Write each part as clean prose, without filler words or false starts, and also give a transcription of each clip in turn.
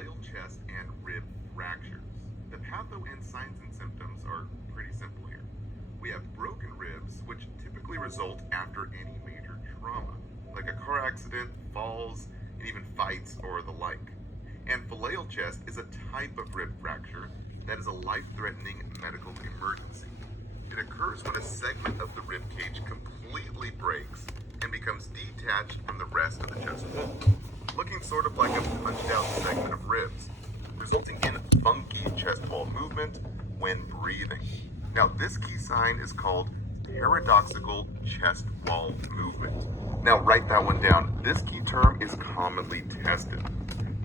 flail chest and rib fractures. The patho and signs and symptoms are pretty simple here. We have broken ribs, which typically result after any major trauma, like a car accident, falls, and even fights or the like. And flail chest is a type of rib fracture that is a life-threatening medical emergency. It occurs when a segment of the rib cage completely breaks and becomes detached from the rest of the chest wall, looking sort of like a punched out segment of ribs, resulting in funky chest wall movement when breathing. Now, this key sign is called paradoxical chest wall movement. Now, write that one down. This key term is commonly tested.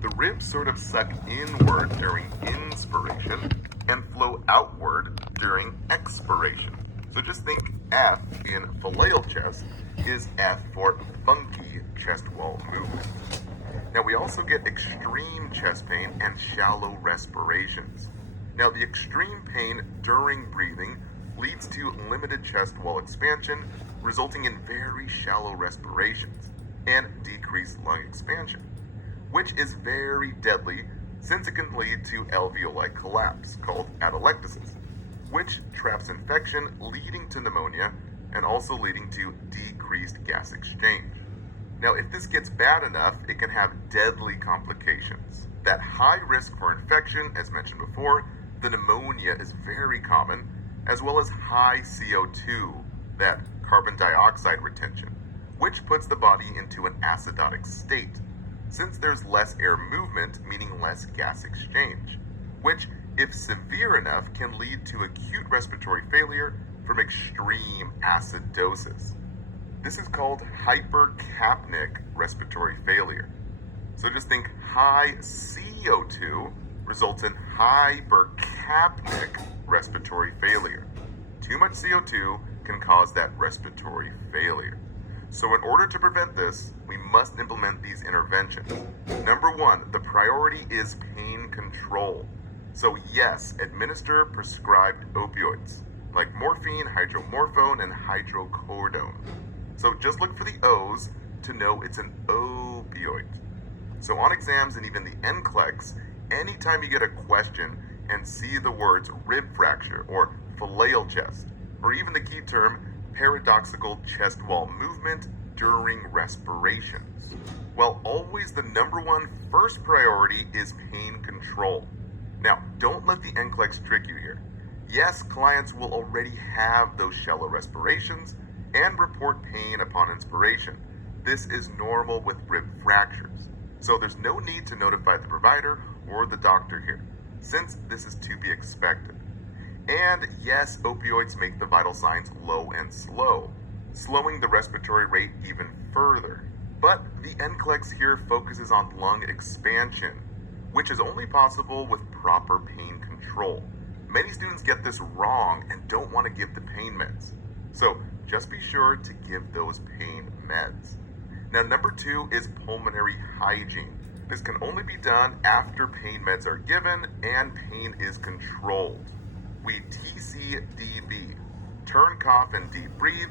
The ribs sort of suck inward during inspiration and flow outward during expiration. So just think F in flail chest is F for funky chest wall movement. Now we also get extreme chest pain and shallow respirations. Now the extreme pain during breathing leads to limited chest wall expansion, resulting in very shallow respirations and decreased lung expansion, which is very deadly since it can lead to alveoli collapse called atelectasis, which traps infection leading to pneumonia and also leading to decreased gas exchange. Now, if this gets bad enough, it can have deadly complications. That high risk for infection, as mentioned before, the pneumonia is very common, as well as high CO2, that carbon dioxide retention, which puts the body into an acidotic state, since there's less air movement, meaning less gas exchange, which, if severe enough, can lead to acute respiratory failure from extreme acidosis. This is called hypercapnic respiratory failure. So just think high CO2 results in hypercapnic respiratory failure. Too much CO2 can cause that respiratory failure. So in order to prevent this, we must implement these interventions. Number one, the priority is pain control. So yes, administer prescribed opioids like morphine, hydromorphone, and hydrocodone. So just look for the O's to know it's an opioid. So on exams and even the NCLEX, anytime you get a question and see the words rib fracture or flail chest, or even the key term paradoxical chest wall movement during respirations, well, always the number one first priority is pain control. Now, don't let the NCLEX trick you here. Yes, clients will already have those shallow respirations and report pain upon inspiration. This is normal with rib fractures. So there's no need to notify the provider or the doctor here, since this is to be expected. And yes, opioids make the vital signs low and slow, slowing the respiratory rate even further. But the NCLEX here focuses on lung expansion, which is only possible with proper pain control. Many students get this wrong and don't want to give the pain meds. So just be sure to give those pain meds. Now, number two is pulmonary hygiene. This can only be done after pain meds are given and pain is controlled. We TCDB, turn, cough, and deep breathe,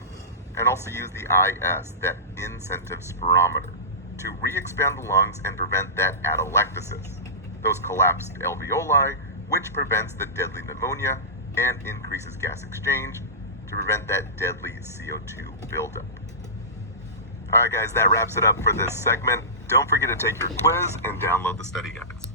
and also use the IS, that incentive spirometer, to re-expand the lungs and prevent that atelectasis, those collapsed alveoli, which prevents the deadly pneumonia and increases gas exchange to prevent that deadly CO2 buildup. All right, guys, that wraps it up for this segment. Don't forget to take your quiz and download the study guides.